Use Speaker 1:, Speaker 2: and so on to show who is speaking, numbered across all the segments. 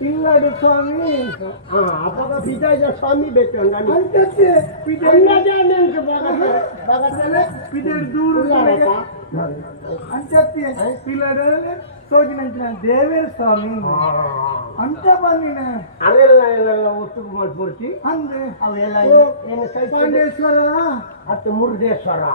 Speaker 1: பின்னாடி சுவாமி
Speaker 2: அப்பதான் பிதாஜா சுவாமி பேசுவாங்க தேவேஸ்வரா அத்த முருகேஸ்வரா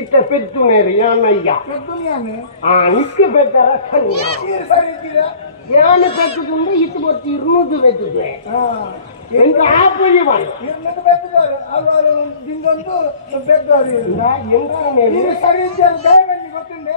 Speaker 2: ఇట్ట పెద్దునేరు ఏమయ్యా ఆ నిక్కు పెద్ద ఏమని పెద్దదుంది ఇటు మొత్తం ఇరునూదు పెద్దది ఇంకా ఆపోయి పెద్దగారు ఇంకా
Speaker 1: నేను సరించాను దైవండి గుర్తుండే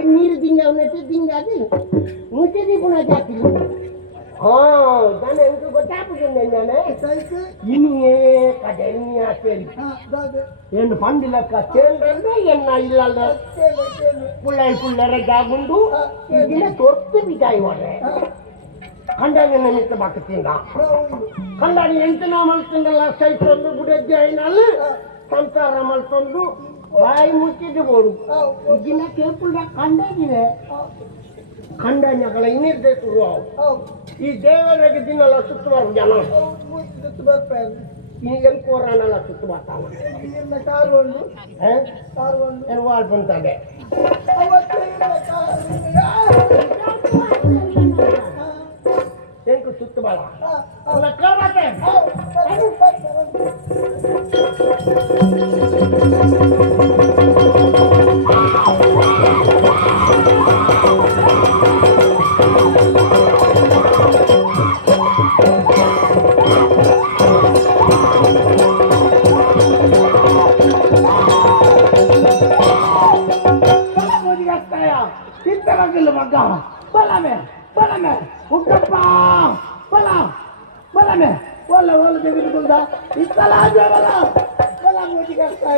Speaker 2: கண்டாடி எந்த
Speaker 1: நாமல்
Speaker 2: சைட் வந்து சந்தாரமல் சொந்து ಬಾಯಿ ಮುಚ್ಚಿಟ್ಟು ಬೋರು ಇದನ್ನ ಕೇಳ್ಕೊಂಡ ಕಂಡ ಇದೆ ಕಂಡ ಜಗಳ ಇನ್ನಿರ್ಬೇಕು ಈ ದೇವರಾಗಿ ದಿನಲ್ಲ ಸುತ್ತಬಾರ್ದು ಜನ ಎಲ್ಲ ಸುತ್ತಬಾರ್ತಾನೆ ಬಂತಾಗೆ के बाळा तुला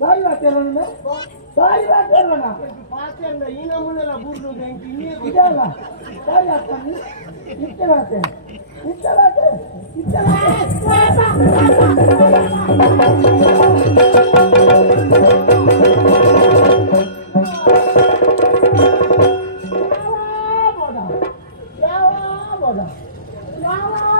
Speaker 2: ¡Vaya a hacerlo, no! ¡Vaya a hacerlo, no! ¡Vaya a hacerlo, no! ¡Vaya a hacerlo, no! ¡Vaya a hacerlo, no! ¡Vaya a hacerlo, no! ¡Vaya a hacerlo,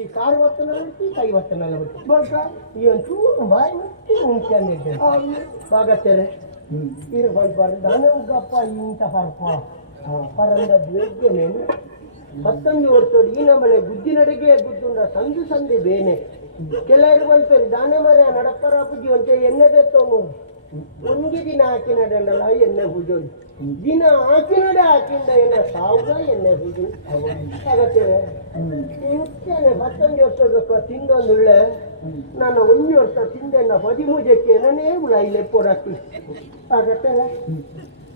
Speaker 2: ఈ కారు వస్తున్నాయి కై వస్తున్నాయి బాగా చూడు బాగా ఉంచాను బాగా సరే ఇరవై పడదాన గొప్ప ఇంత పరపడే నేను మొత్తం ఒకటి ఈ నమ్మల బుద్ధి నడిగే గుర్తుండ సందు సంది వేనే కెళ్ళారు వంతరి దానే మరి నడపరాపు అంటే ఎన్నదేతో నువ్వు ಒಂದು ದಿನ ಹಾಕಿನ ಎಣ್ಣೆದು ದಿನ ಹಾಕಿನಡೆ ಹಾಕಿಂದ ಎಣ್ಣೆ ಸಾವಿರ ಎಣ್ಣೆ ಎಣ್ಣೆಬಹುದು ಹತ್ತೊಂದು ಮತ್ತೊಂದು ಹೊಸದಕ್ಕ ತಿಂದು ನನ್ನ ಒಂದಿ ಹೊರ್ಷ ತಿಂದ ಹದಿಮೂಜಕ್ಕೆ ನಾನೇ ಉಳ ಇಲ್ಲೇ ಹಾಕಿ ಆಗತ್ತೆ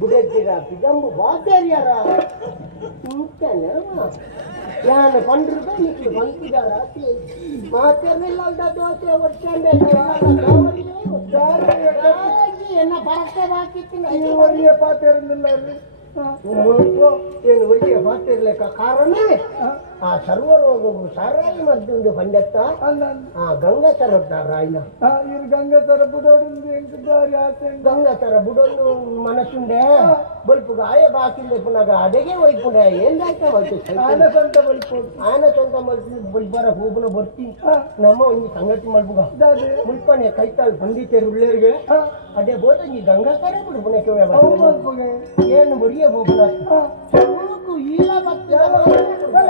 Speaker 2: புகைக்கிறா பிதம்பு பாத்தேரியாரா என்ன பாத்தேர்ல காரணம் சர்வரோகம் சரை மட்டுண்டு பண்டத்தா கங்க சரப்பார் ராயினா இரு கங்க சரப்புடோடு கங்க சரப்புடோடு மனசுண்டே பொழுப்பு காய பாக்கில் எப்படினாக்கா அதையே வைப்புண்டே ஏந்தாக்கா வைத்து சொந்த பொழிப்பு ஆன சொந்த மலுத்து பொழிப்பார கோபுல பொருத்தி நம்ம இங்கு சங்கத்து மலுப்புகா முழிப்பானே கைத்தால் பண்டித்தர் உள்ளே இருக்கு அதே போது நீ கங்கா கரை கொடு புனைக்கவே ஏன்னு முடிய போகுனா